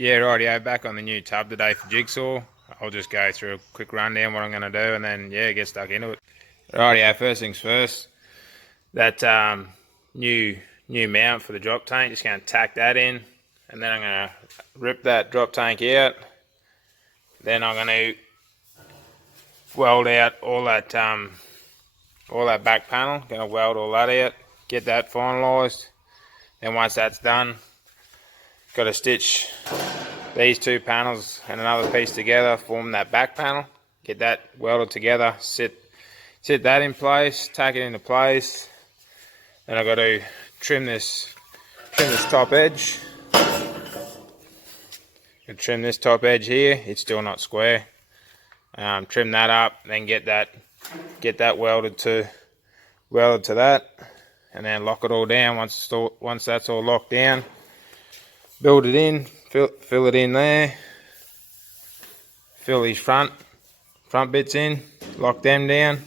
Yeah, rightio, back on the new tub today for jigsaw. I'll just go through a quick rundown what I'm going to do and then, yeah, get stuck into it. Rightio, first things first, that new mount for the drop tank, just going to tack that in, and then I'm going to rip that drop tank out. Then I'm going to weld out all that back panel, going to weld all that out, get that finalised. Then once that's done, got to stitch these two panels and another piece together, form that back panel, get that welded together, sit that in place, tack it into place. Then I've got to trim this top edge. Trim this top edge here, it's still not square. Trim that up, then get that welded to that, and then lock it all down. Once that's all locked down, build it in, fill it in there, fill these front bits in, lock them down,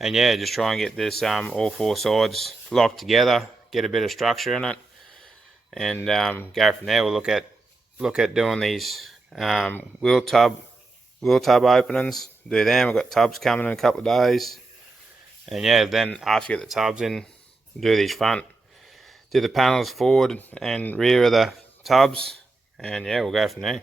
and yeah, just try and get this all four sides locked together, get a bit of structure in it, and go from there. We'll look at doing these wheel tub openings, do them. We've got tubs coming in a couple of days, and yeah, then after you get the tubs in, do these do the panels forward and rear of the tubs, and yeah, we'll go from there.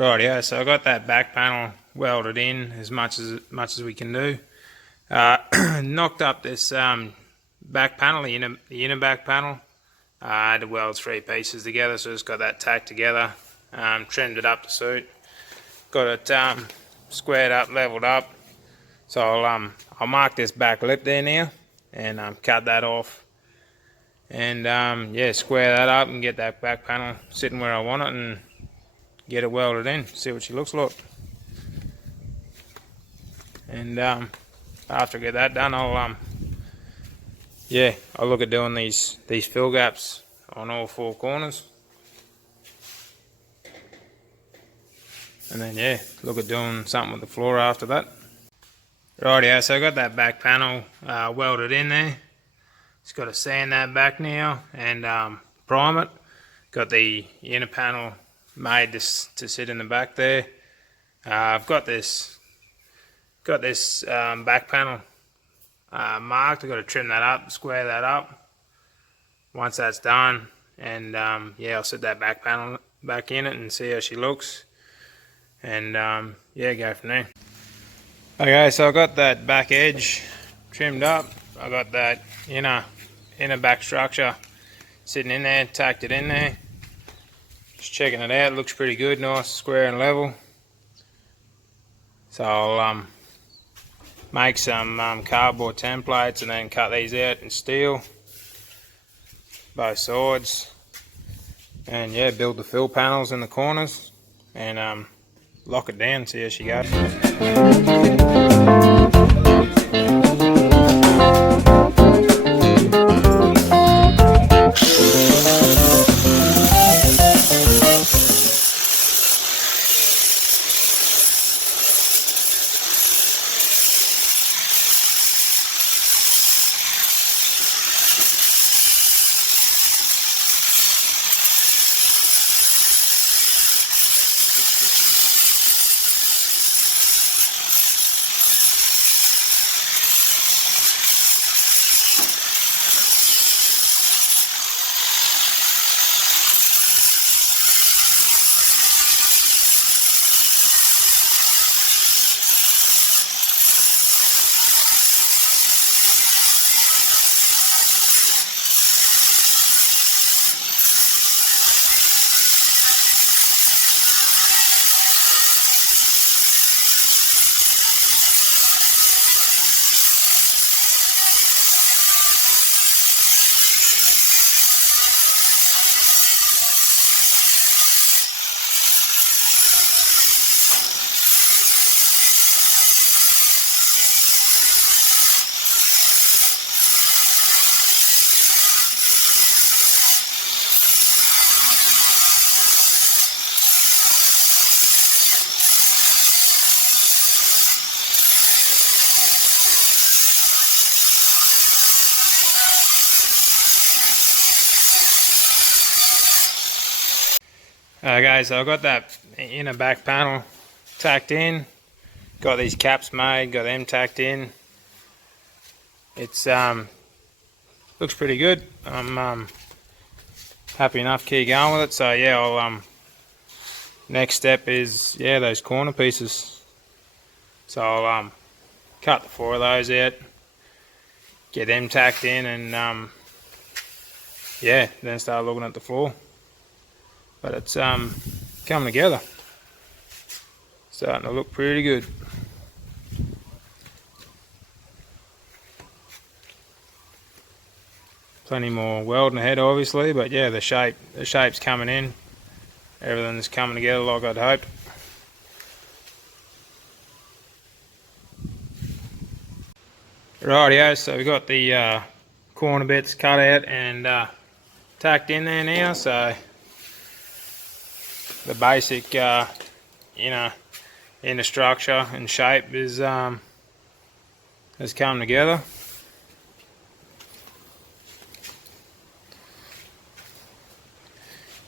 Rightio, so I got that back panel welded in as much as we can do. Knocked up this back panel, the inner back panel. I had to weld 3 pieces together, so just got that tacked together, trimmed it up to suit, got it squared up, leveled up. So I'll mark this back lip there now and cut that off, and yeah, square that up and get that back panel sitting where I want it and get it welded in, see what she looks like. And after I get that done, I'll look at doing these fill gaps on all 4 corners, and then yeah, look at doing something with the floor after that. Rightio, so I got that back panel welded in there. Just got to sand that back now and prime it. Got the inner panel made to sit in the back there. I've got this back panel marked. I've got to trim that up, square that up. Once that's done, and yeah, I'll set that back panel back in it and see how she looks, and yeah, go from there. Okay, so I got that back edge trimmed up. I got that inner back structure sitting in there, tacked it in there. Just checking it out, looks pretty good, nice, square and level. So I'll make some cardboard templates and then cut these out in steel, both sides, and yeah, build the fill panels in the corners and lock it down, see how she goes. Okay, so I've got that inner back panel tacked in, got these caps made, got them tacked in. It's looks pretty good. I'm happy enough to keep going with it. So yeah, I'll next step is those corner pieces. So I'll cut the 4 of those out, get them tacked in, and yeah, then start looking at the floor. But it's coming together, starting to look pretty good. Plenty more welding ahead, obviously, but yeah, the shape's coming in. Everything's coming together like I'd hoped. Rightio, so we've got the corner bits cut out and tacked in there now. So the basic inner structure and shape has come together.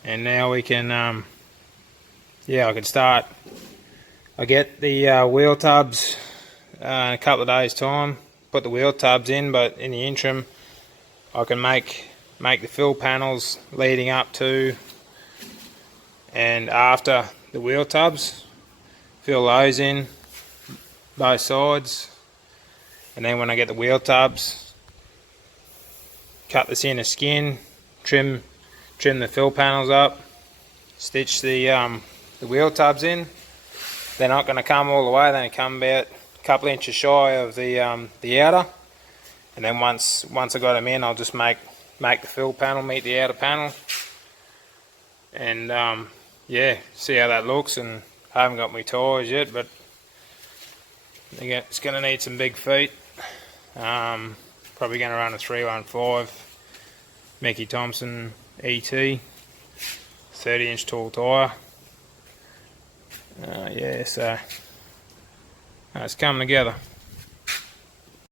And now we can I can start. I get the wheel tubs in a couple of days time, put the wheel tubs in, but in the interim I can make the fill panels leading up to and after wheel tubs, fill those in both sides, and then when I get the wheel tubs, cut this inner skin, trim the fill panels up, stitch the wheel tubs in. They're not going to come all the way, they come about a couple inches shy of the outer, and then once I got them in, I'll just make the fill panel meet the outer panel, and yeah, see how that looks. And I haven't got my ties yet, but again, it's going to need some big feet. Probably going to run a 315 Mickey Thompson ET 30-inch tall tyre. Yeah, so it's coming together.